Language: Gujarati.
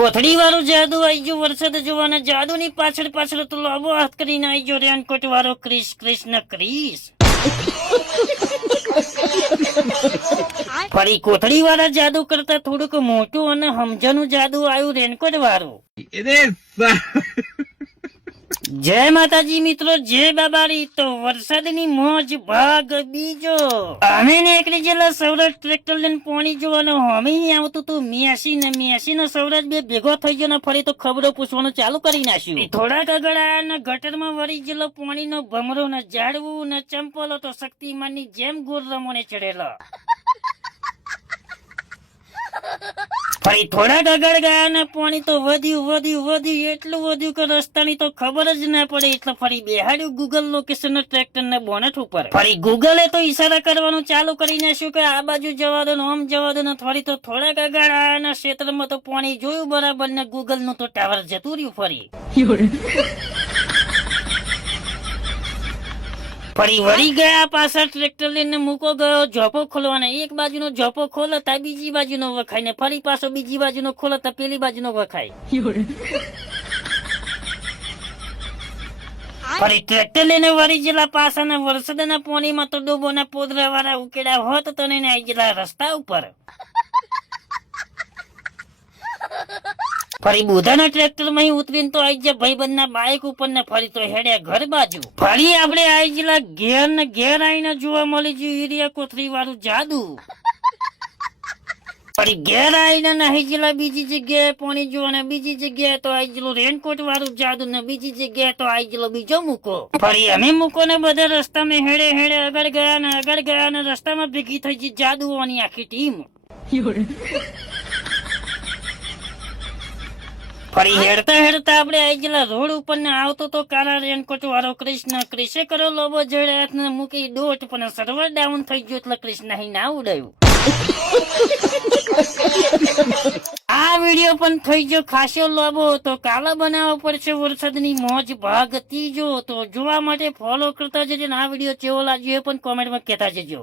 કોથળી વાળું જાદુ આવી ગયું વરસાદ જોવાના જાદુની પાછળ પાછળ તો લાંબો હાથ કરીને આવી ગયો રેનકોટ વાળો ક્રિશ કૃષ્ણ ક્રિશ ફરી કોથળી વાળા જાદુ કરતા થોડુંક મોટું અને સમજણું જાદુ આવ્યું રેનકોટ વાળું. જય માતાજી મિત્રો, જય બાબારી. તો વરસાદની મોજ ભાગ બીજો. અમે નીકળી ગયેલા સૌરાષ્ટ્ર ટ્રેક્ટર લઈને પાણી જોવાનો. અમે નહીં આવતું તું મેસી નો સૌરાષ્ટ્ર બે ભેગો થઈ ગયો ને ફરી તો ખબરો પૂછવાનું ચાલુ કરી નાખ્યું. થોડાક આગળ આયા ને ગટરમાં વળી ગયેલો પાણીનો ભમરો ને ઝાડવું ને ચંપલો તો શક્તિમાનની જેમ ગોળ રમોને ચડેલો. ફરી થોડાક આગળ ગયા ને પાણી તો વધ્યું એટલું વધ્યું કે રસ્તાની તો ખબર જ ના પડે એટલે ફરી બેહાડ્યું ગૂગલ લોકેશન ટ્રેક્ટર ને બોનેટ ઉપર. ફરી ગૂગલે તો ઈશારા કરવાનું ચાલુ કરી નાખ્યું કે આ બાજુ જવા દો ને આમ જવા દો ને ફરી તો થોડાક આગળ આયા ને ક્ષેત્રમાં તો પાણી જોયું બરાબર ને ગૂગલ નું તો ટાવર જતું રહ્યું. ફરી વળી ગયા પાછા ટ્રેક્ટર લઈને મૂકો ગયો ઝોપો ખોલવાના. એક બાજુનો ઝોપો ખોલતા બીજી બાજુનો વખાય ને ફરી પાછો બીજી બાજુનો ખોલતા પેલી બાજુનો વખાય. ફરી ટ્રેક્ટર લઈને વળી ગયેલા પાછાના વરસાદના પાણીમાં તો ડોબોના પોદરા વાળા ઉકેડા હોત તો ને આવી ગયેલા રસ્તા ઉપર. ફરી બુધાના ટ્રેક્ટર માં ઉતરીને તો આવી ગયા ભાઈબંધ ના બાઇક ઉપર ને ફરી તો હેડ્યા ઘર બાજુ. ફરી આપણે આવી ગયેલા ઘેર ને ઘેર આવીને જોવા મળી ગયું ઈરિયા કોથળી વાળું જાદુ. ફરી ઘેર આવીને નાહી ગયેલા બીજી જગ્યાએ પાણી જોવા, બીજી જગ્યાએ તો આવી ગયેલું રેનકોટ વાળું જાદુ ને બીજી જગ્યાએ તો આવી ગયેલો બીજો મૂકો. ફરી અમે મૂકો ને બધા રસ્તામાં હેડે આગળ ગયા ને રસ્તામાં ભેગી થઈ ગઈ જાદુઓની આખી ટીમ. ફરી હેડતા આપણે આવી ગયેલા રોડ ઉપર ને આવતો તો કાળા રેનકોટ વાળો ક્રિશે કર્યો લોબો જડે હાથ ને મૂકી દોટ પણ સર્વર ડાઉન થઈ ગયું એટલે ક્રિષ્ના અહીં ના ઉડાયું. આ વિડીયો પણ થઈ ગયો ખાસો લોબો. તો કાલા બનાવવા પડશે વરસાદની મોજ ભાગ ત્રીજો. તો જોવા માટે ફોલો કરતા જજો. આ વિડીયો કેવો લાગ્યો એ પણ કોમેન્ટમાં કહેતા જજો.